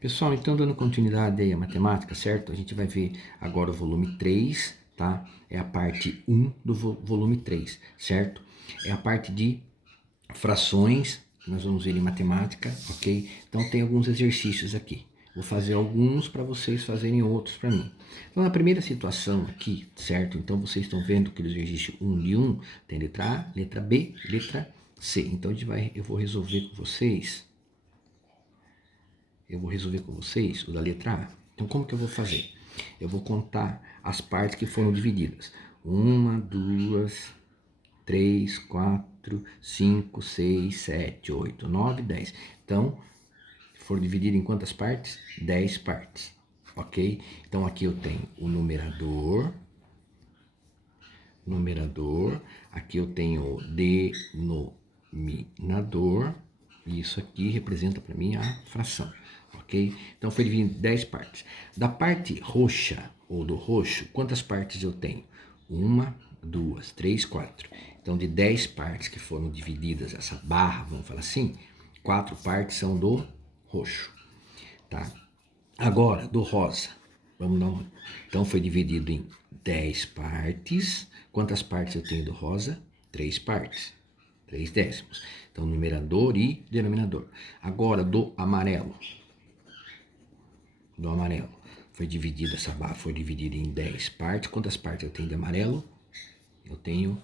Pessoal, então dando continuidade aí à matemática, certo? A gente vai ver agora o volume 3, tá? É a parte 1 do volume 3, certo? É a parte de frações, que nós vamos ver em matemática, ok? Então tem alguns exercícios aqui. Vou fazer alguns para vocês fazerem outros para mim. Então na primeira situação aqui, certo? Então vocês estão vendo que o exercício 1 de 1 tem letra A, letra B, letra C. Então eu vou resolver com vocês. Eu vou resolver com vocês o da letra A. Então, como que eu vou fazer? Eu vou contar as partes que foram divididas. 1, 2, 3, 4, 5, 6, 7, 8, 9, 10. Então, foram divididas em quantas partes? 10 partes, ok? Então, aqui eu tenho o numerador, aqui eu tenho o denominador, e isso aqui representa para mim a fração. Ok? Então foi dividido em 10 partes. Da parte roxa, ou do roxo, quantas partes eu tenho? 1, 2, 3, 4. Então de 10 partes que foram divididas, essa barra, vamos falar assim, 4 partes são do roxo. Tá? Agora, do rosa. Vamos dar uma... Então foi dividido em 10 partes. Quantas partes eu tenho do rosa? 3 partes. 3 décimos. Então, numerador e denominador. Agora, do amarelo. Foi dividida, essa barra foi dividida em 10 partes. Quantas partes eu tenho de amarelo? Eu tenho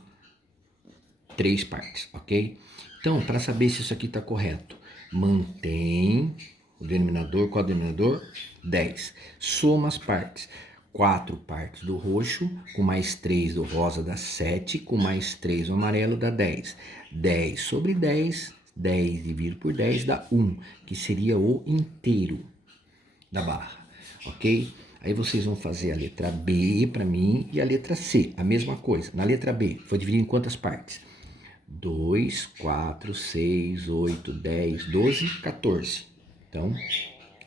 3 partes, ok? Então, para saber se isso aqui está correto, mantém o denominador. Qual é o denominador? 10. Soma as partes. 4 partes do roxo, com mais 3 do rosa dá 7, com mais 3 do amarelo dá 10. 10 sobre 10, 10 dividido por 10 dá 1, que seria o inteiro da barra, ok? Aí vocês vão fazer a letra B para mim e a letra C, a mesma coisa. Na letra B, foi dividido em quantas partes? 2, 4, 6, 8, 10, 12, 14. Então,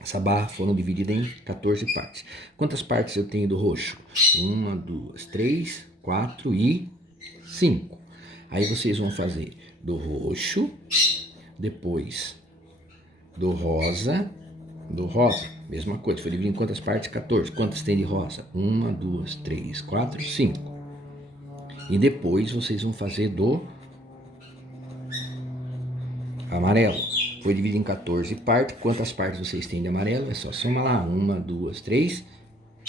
essa barra foram divididas em 14 partes. Quantas partes eu tenho do roxo? 1, 2, 3, 4 e 5. Aí vocês vão fazer do roxo, depois do rosa, mesma coisa. Foi dividido em quantas partes? 14. Quantas tem de rosa? 1, 2, 3, 4, 5. E depois vocês vão fazer do amarelo. Foi dividido em 14 partes. Quantas partes vocês têm de amarelo? É só somar lá. 1, 2, 3,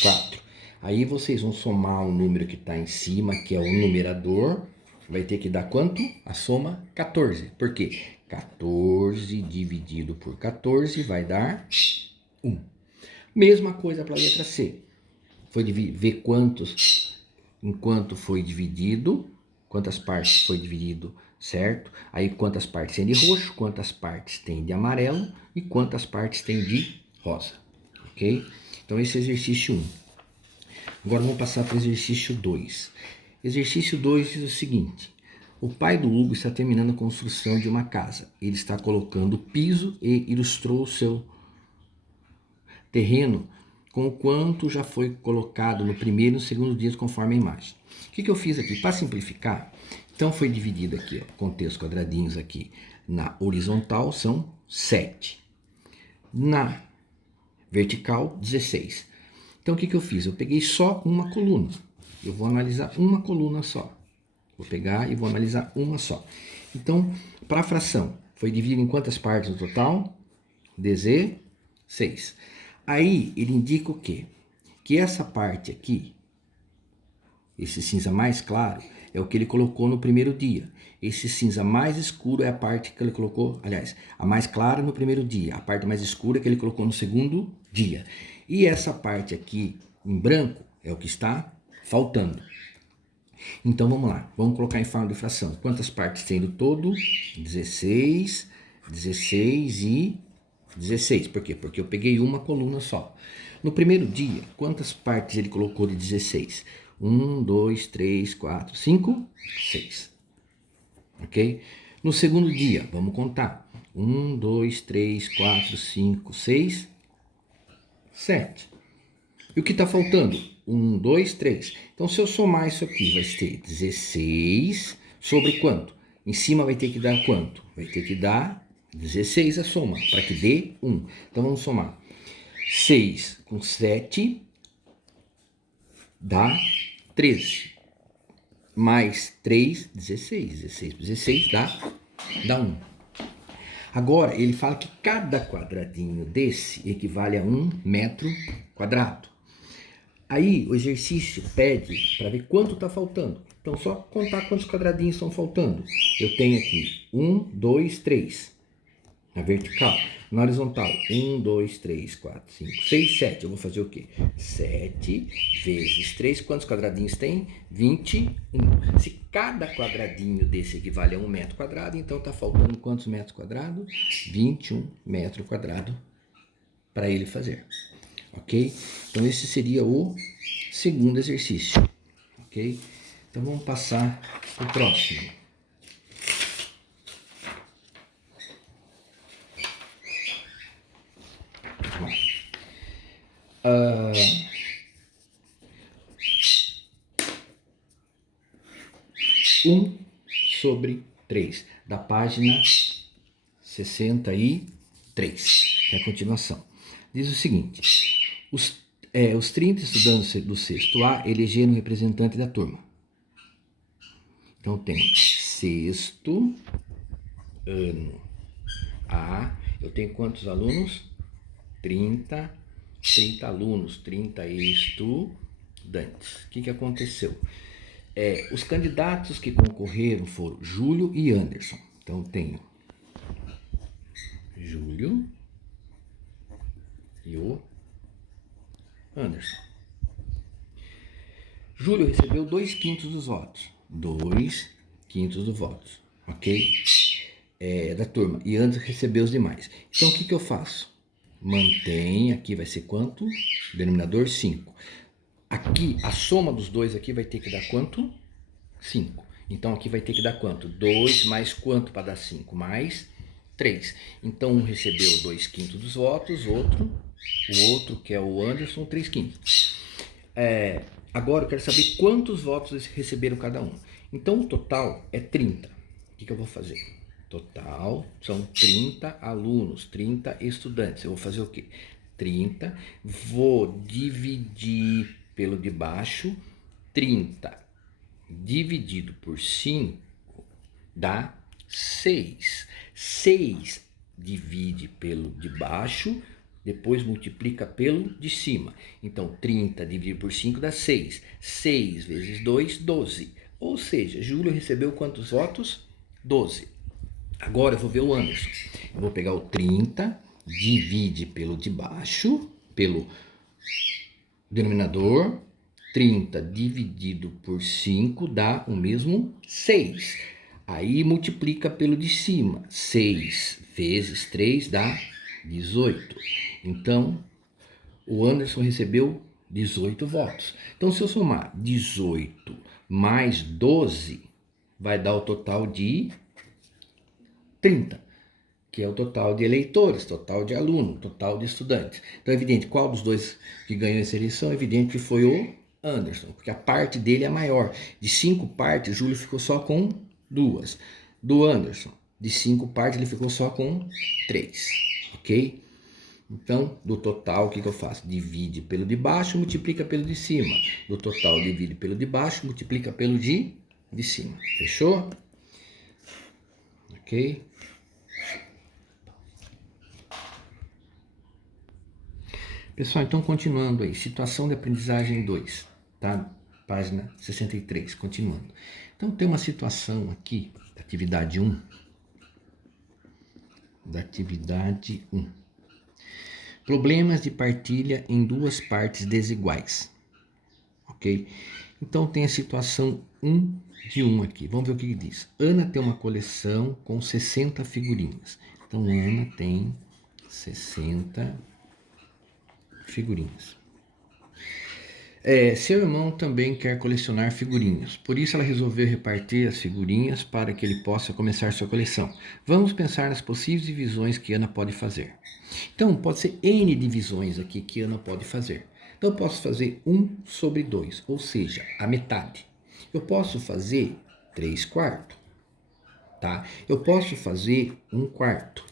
4. Aí vocês vão somar o número que está em cima, que é o numerador. Vai ter que dar quanto? A soma 14. Por quê? 14 dividido por 14 vai dar 1. Mesma coisa para a letra C. Foi ver enquanto foi dividido, quantas partes foi dividido, certo? Aí quantas partes tem de roxo, quantas partes tem de amarelo e quantas partes tem de rosa, ok? Então esse é exercício 1. Agora vamos passar para o exercício 2. Exercício 2 diz o seguinte: o pai do Hugo está terminando a construção de uma casa. Ele está colocando piso e ilustrou o seu terreno com o quanto já foi colocado no primeiro e no segundo dia, conforme a imagem. O que eu fiz aqui? Para simplificar, então foi dividido aqui, ó, contei os quadradinhos aqui, na horizontal são 7, na vertical 16. Então o que eu fiz? Eu peguei só uma coluna, eu vou analisar uma coluna só. Vou pegar e vou analisar uma só. Então, para a fração, foi dividido em quantas partes no total? 16. Aí ele indica o quê? Que essa parte aqui, esse cinza mais claro, é o que ele colocou no primeiro dia. Esse cinza mais escuro é a parte que ele colocou, aliás, a mais clara no primeiro dia. A parte mais escura que ele colocou no segundo dia. E essa parte aqui em branco é o que está faltando. Então vamos lá, vamos colocar em forma de fração. Quantas partes tem do todo? 16, 16 e 16. Por quê? Porque eu peguei uma coluna só. No primeiro dia, quantas partes ele colocou de 16? 1, 2, 3, 4, 5, 6. Ok? No segundo dia, vamos contar. 1, 2, 3, 4, 5, 6, 7. E o que está faltando? 1, 2, 3. Então, se eu somar isso aqui, vai ter 16 sobre quanto? Em cima vai ter que dar quanto? Vai ter que dar 16 a soma, para que dê 1. Então, vamos somar. 6 com 7 dá 13. Mais 3, 16. 16 por 16 dá 1. Agora, ele fala que cada quadradinho desse equivale a 1 metro quadrado. Aí, o exercício pede para ver quanto está faltando. Então, só contar quantos quadradinhos estão faltando. Eu tenho aqui 1, 2, 3. Na vertical. Na horizontal, 1, 2, 3, 4, 5, 6, 7. Eu vou fazer o quê? 7 vezes 3. Quantos quadradinhos tem? 21. Se cada quadradinho desse equivale a 1 metro quadrado, então está faltando quantos metros quadrados? 21 metros quadrados para ele fazer. Ok? Então esse seria o segundo exercício. Ok? Então vamos passar para o próximo. Um sobre 3, da página 63, que é a continuação. Diz o seguinte: os 30 estudantes do sexto A elegeram representante da turma. Então tem sexto ano A. Eu tenho quantos alunos? 30 alunos, 30 estudantes. O que aconteceu? Os candidatos que concorreram foram Júlio e Anderson. Então tenho Júlio e o Anderson. Júlio recebeu 2/5 dos votos. 2/5 dos votos, ok? Da turma. E Anderson recebeu os demais. Então o que eu faço? Mantém, aqui vai ser quanto? Denominador 5. Aqui, a soma dos dois aqui vai ter que dar quanto? 5. Então aqui vai ter que dar quanto? 2 mais quanto para dar 5? Mais 3. Então um recebeu 2/5 dos votos, o outro que é o Anderson, 3/5. Agora eu quero saber quantos votos receberam cada um. Então o total é 30. O que eu vou fazer? Total são 30 alunos, 30 estudantes. Eu vou fazer o quê? 30, vou dividir pelo de baixo, 30 dividido por 5 dá 6. 6 divide pelo de baixo, depois multiplica pelo de cima. Então, 30 dividido por 5 dá 6. 6 vezes 2, 12. Ou seja, Júlio recebeu quantos votos? 12. Agora eu vou ver o Anderson. Eu vou pegar o 30, divide pelo de baixo, pelo denominador. 30 dividido por 5 dá o mesmo 6. Aí multiplica pelo de cima. 6 vezes 3 dá 18. Então, o Anderson recebeu 18 votos. Então, se eu somar 18 mais 12, vai dar o total de 30, que é o total de eleitores, total de alunos, total de estudantes. Então é evidente qual dos dois que ganhou essa eleição, é evidente que foi o Anderson, porque a parte dele é maior. De 5 partes, Júlio ficou só com 2. Do Anderson, de 5 partes, ele ficou só com 3, ok? Então, do total, o que eu faço? Divide pelo de baixo, multiplica pelo de cima. Do total, divide pelo de baixo, multiplica pelo de cima. Fechou? Ok? Pessoal, então continuando aí, situação de aprendizagem 2, tá? Página 63, continuando. Então tem uma situação aqui, da atividade 1. Problemas de partilha em duas partes desiguais, ok? Então tem a situação 1 de 1 aqui. Vamos ver o que diz. Ana tem uma coleção com 60 figurinhas. Então Ana tem 60 figurinhas. Seu irmão também quer colecionar figurinhas, por isso ela resolveu repartir as figurinhas para que ele possa começar sua coleção. Vamos pensar nas possíveis divisões que Ana pode fazer. Então, pode ser N divisões aqui que Ana pode fazer. Então, eu posso fazer 1 sobre 2, ou seja, a metade. Eu posso fazer 3/4, tá? Eu posso fazer 1/4.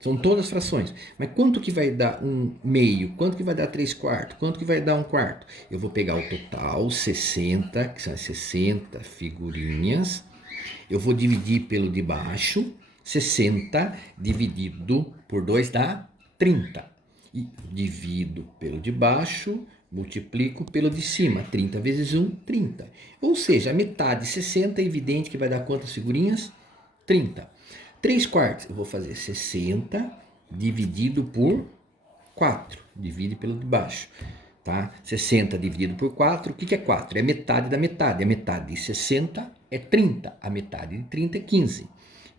São todas frações. Mas quanto que vai dar um meio? Quanto que vai dar 3/4? Quanto que vai dar 1/4? Eu vou pegar o total, 60, que são as 60 figurinhas. Eu vou dividir pelo de baixo. 60 dividido por 2 dá 30. E divido pelo de baixo, multiplico pelo de cima. 30 vezes 1, 30. Ou seja, a metade, 60, é evidente que vai dar quantas figurinhas? 30. 3/4, eu vou fazer 60 dividido por 4. Divide pelo de baixo. Tá? 60 dividido por 4, o que é 4? É metade da metade. A metade de 60 é 30. A metade de 30 é 15.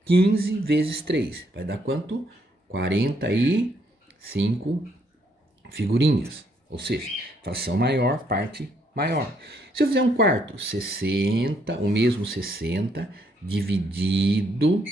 15 vezes 3 vai dar quanto? 45 figurinhas. Ou seja, fração maior, parte maior. Se eu fizer 1/4, 60, o mesmo 60 dividido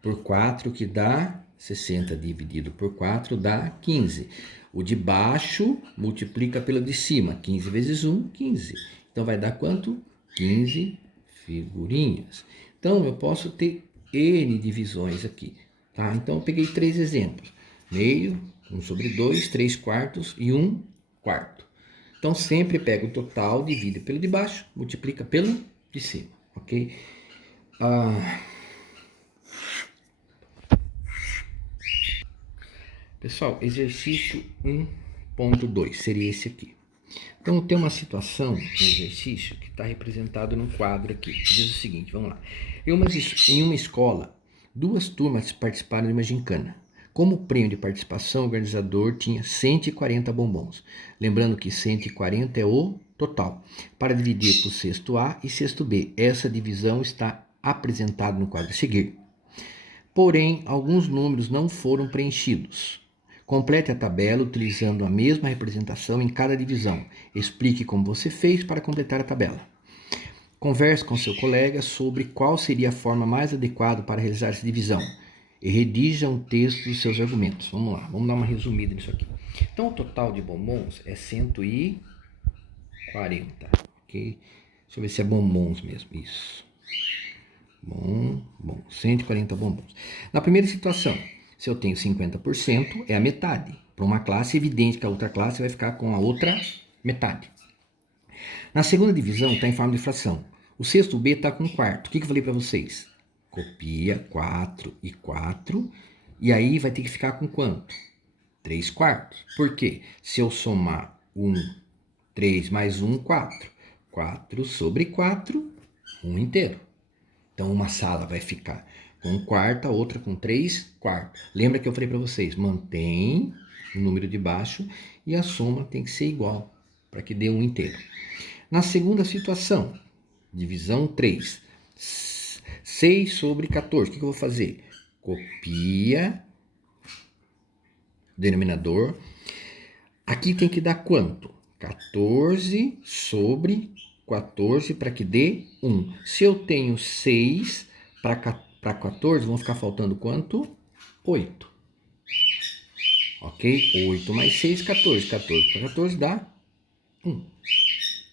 por 4, que dá 60 dividido por 4 dá 15. O de baixo multiplica pelo de cima. 15 vezes 1, 15. Então vai dar quanto? 15 figurinhas. Então eu posso ter N divisões aqui. Tá? Então eu peguei 3 exemplos. Meio, 1/2, 3/4 e 1/4. Então sempre pega o total, divide pelo de baixo, multiplica pelo de cima. Ok? Pessoal, exercício 1.2 seria esse aqui. Então tem uma situação no exercício que está representado num quadro aqui, que diz o seguinte, vamos lá. Em uma escola, 2 turmas participaram de uma gincana. Como prêmio de participação, o organizador tinha 140 bombons. Lembrando que 140 é o total. Para dividir por sexto A e sexto B. Essa divisão está apresentada no quadro a seguir. Porém, alguns números não foram preenchidos. Complete a tabela utilizando a mesma representação em cada divisão. Explique como você fez para completar a tabela. Converse com seu colega sobre qual seria a forma mais adequada para realizar essa divisão. E redija um texto dos seus argumentos. Vamos lá, vamos dar uma resumida nisso aqui. Então, o total de bombons é 140. Ok? Deixa eu ver se é bombons mesmo. Isso. Bom, 140 bombons. Na primeira situação, se eu tenho 50%, é a metade. Para uma classe, é evidente que a outra classe vai ficar com a outra metade. Na segunda divisão, está em forma de fração. O sexto B está com 1/4. O que eu falei para vocês? Copia 4 e 4. E aí vai ter que ficar com quanto? 3/4. Por quê? Se eu somar 3 mais 1, 4. 4/4, 1 inteiro. Então, uma sala vai ficar com 1/4, a outra com 3/4. Lembra que eu falei para vocês, mantém o número de baixo e a soma tem que ser igual, para que dê 1 inteiro. Na segunda situação, divisão 3, 6/14. O que eu vou fazer? Copia o denominador. Aqui tem que dar quanto? 14/14 para que dê 1. Se eu tenho 6 para 14, vão ficar faltando quanto? 8. Ok? 8 mais 6, 14. 14 para 14 dá 1,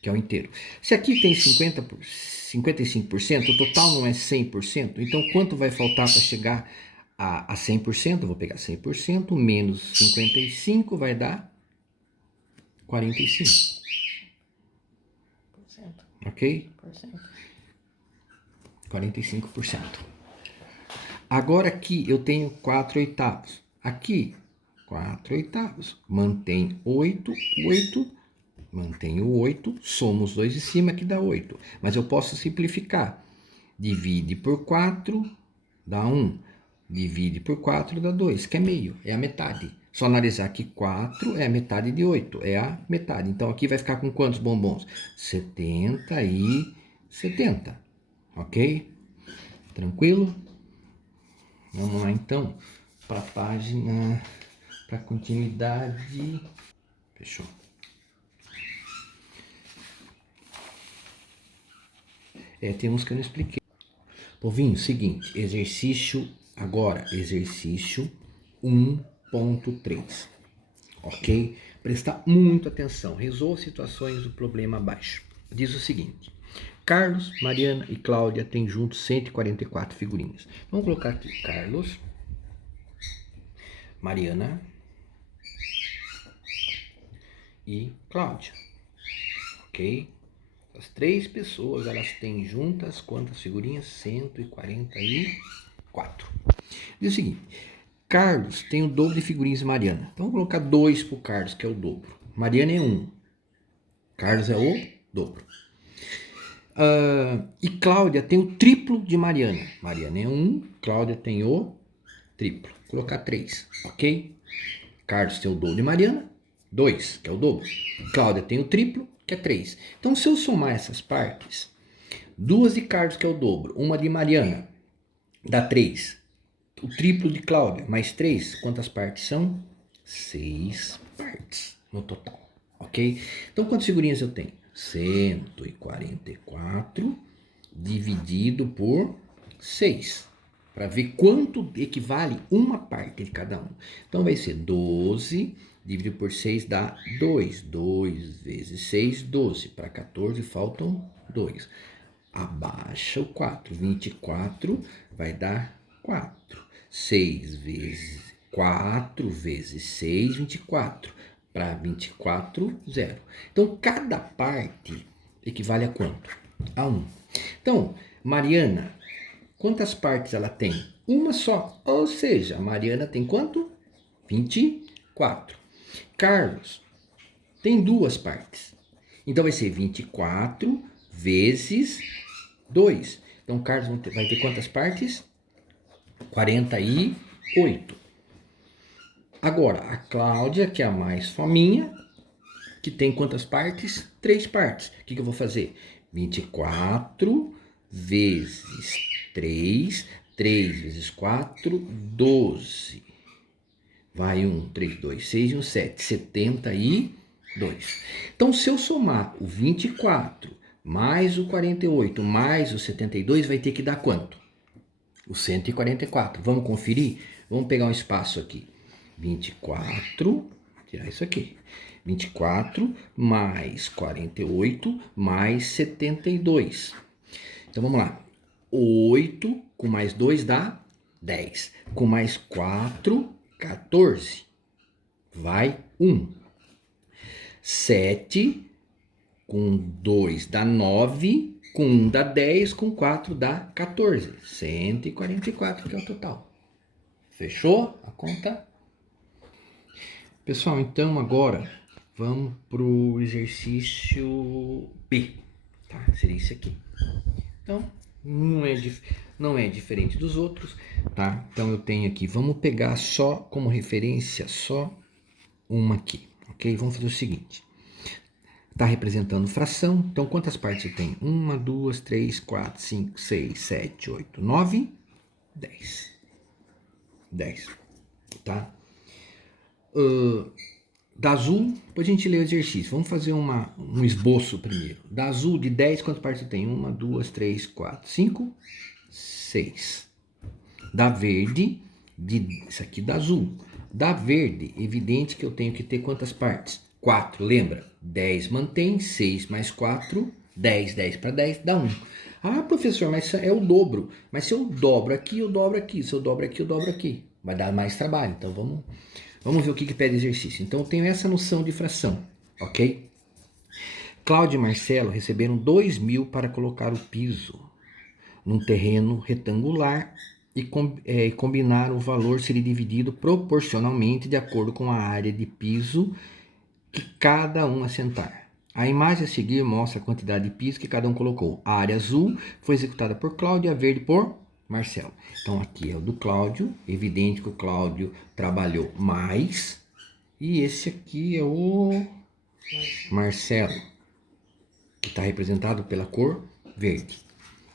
que é o inteiro. Se aqui tem 55%, o total não é 100%, então quanto vai faltar para chegar a 100%? Eu vou pegar 100%, menos 55 vai dar 45. Ok? 45%. Agora aqui eu tenho 4/8. Aqui, 4/8. Mantém 8, 8. Mantenho 8. Soma os dois de cima que dá 8. Mas eu posso simplificar. Divide por 4, dá 1. Divide por 4, dá 2, que é meio, é a metade. Só analisar que 4 é a metade de 8, é a metade. Então aqui vai ficar com quantos bombons? 70 e 70, ok? Tranquilo? Vamos lá então para a página, para continuidade. Fechou. Tem uns que eu não expliquei. Povinho, seguinte, exercício 1.3, ok? Prestar muita atenção, resolva situações do problema abaixo. Diz o seguinte, Carlos, Mariana e Cláudia têm juntos 144 figurinhas. Vamos colocar aqui, Carlos, Mariana e Cláudia, ok? As 3 pessoas, elas têm juntas quantas figurinhas? 144. Diz o seguinte, Carlos tem o dobro de figurinhas de Mariana. Então, vamos colocar 2 para o Carlos, que é o dobro. Mariana é 1. Carlos é o dobro. E Cláudia tem o triplo de Mariana. Mariana é 1, Cláudia tem o triplo. Vou colocar 3, ok? Carlos tem o dobro de Mariana, 2, que é o dobro. Cláudia tem o triplo, que é 3. Então, se eu somar essas partes, 2 de Carlos, que é o dobro, uma de Mariana, dá 3. O triplo de Cláudia, mais 3, quantas partes são? 6 partes no total, ok? Então, quantas figurinhas eu tenho? 144 dividido por 6. Para ver quanto equivale uma parte de cada um. Então, vai ser 12 dividido por 6 dá 2. 2 vezes 6, 12. Para 14 faltam 2. Abaixa o 4. 24 vai dar 4. 6 vezes 4 vezes 6, 24. Para 24, 0. Então, cada parte equivale a quanto? A 1. Então, Mariana, quantas partes ela tem? Uma só. Ou seja, a Mariana tem quanto? 24. Carlos tem 2 partes. Então, vai ser 24 vezes 2. Então, Carlos vai ter quantas partes? 48. Agora, a Cláudia, que é a mais fominha, que tem quantas partes? 3 partes. O que eu vou fazer? 24 vezes 3. 3 vezes 4, 12. Vai 1, 3, 2, 6 e 1, 7. 72. Então, se eu somar o 24 mais o 48 mais o 72, vai ter que dar quanto? O 144. Vamos conferir? Vamos pegar um espaço aqui. 24, tirar isso aqui. 24 mais 48 mais 72. Então vamos lá. 8 com mais 2 dá 10. Com mais 4, 14. Vai 1. 7 com 2 dá 9. Com 1 dá 10. Com 4 dá 14. 144 que é o total. Fechou a conta? Pessoal, então agora vamos para o exercício B, tá? Seria isso aqui. Então, não é diferente dos outros, tá? Então eu tenho aqui, vamos pegar só como referência, só uma aqui, ok? Vamos fazer o seguinte. Está representando fração, então quantas partes eu tenho? 1, 2, 3, 4, 5, 6, 7, 8, 9, 10. 10, tá? Da azul, depois a gente lê o exercício. Vamos fazer um esboço primeiro. Da azul, de 10, quantas partes tem? 1, 2, 3, 4, 5, 6. Da verde, isso aqui da azul. Da verde, evidente que eu tenho que ter quantas partes? 4, lembra? 10 mantém, 6 mais 4, 10. 10 para 10 dá 1. Ah, professor, mas é o dobro. Mas se eu dobro aqui, eu dobro aqui. Se eu dobro aqui, eu dobro aqui. Vai dar mais trabalho. Então vamos ver o que pede exercício. Então eu tenho essa noção de fração, ok? Cláudio e Marcelo receberam 2.000 para colocar o piso num terreno retangular e combinar o valor seria dividido proporcionalmente de acordo com a área de piso que cada um assentar. A imagem a seguir mostra a quantidade de piso que cada um colocou. A área azul foi executada por Cláudio e a verde por Marcelo. Então aqui é o do Cláudio, evidente que o Cláudio trabalhou mais. E esse aqui é o Marcelo, que está representado pela cor verde,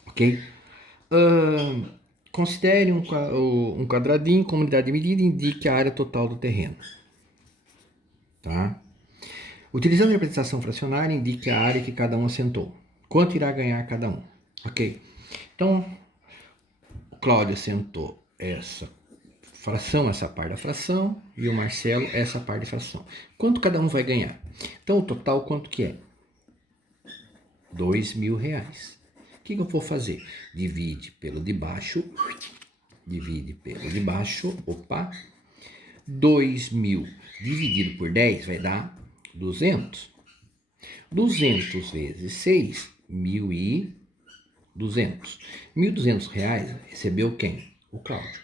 ok? Considere um quadradinho como unidade de medida e indique a área total do terreno. Tá? Utilizando a representação fracionária, indique a área que cada um assentou. Quanto irá ganhar cada um? Ok? Então, o Cláudio assentou essa fração, essa parte da fração, e o Marcelo essa parte da fração. Quanto cada um vai ganhar? Então, o total quanto que é? R$2.000. O que eu vou fazer? Divide pelo de baixo, opa, 2.000 dividido por 10 vai dar 200. 200 vezes 6, 1.200. R$ 1.200 recebeu quem? O Cláudio.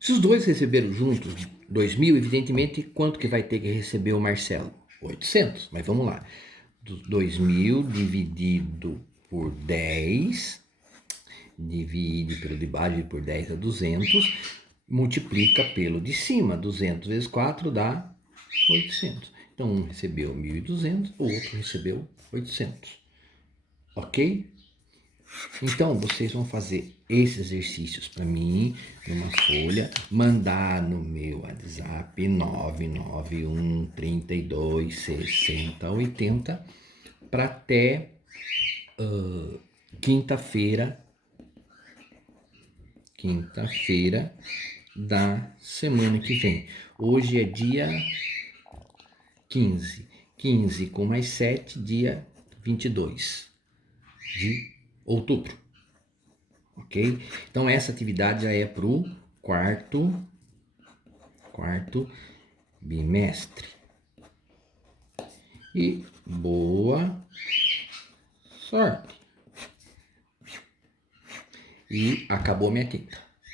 Se os dois receberam juntos 2.000, evidentemente, quanto que vai ter que receber o Marcelo? 800. Mas vamos lá. 2.000 dividido por 10, divide pelo de baixo por 10 é 200, multiplica pelo de cima. 200 vezes 4 dá 800. Então, um recebeu 1.200, o outro recebeu 800. Ok? Então, vocês vão fazer esses exercícios para mim, numa folha, mandar no meu WhatsApp 991 32 60 80 para até quinta-feira da semana que vem. Hoje é dia 15. 15 com mais 7, dia 22 de outubro. Ok? Então, essa atividade já é para o quarto bimestre. E boa sorte. E acabou minha quinta.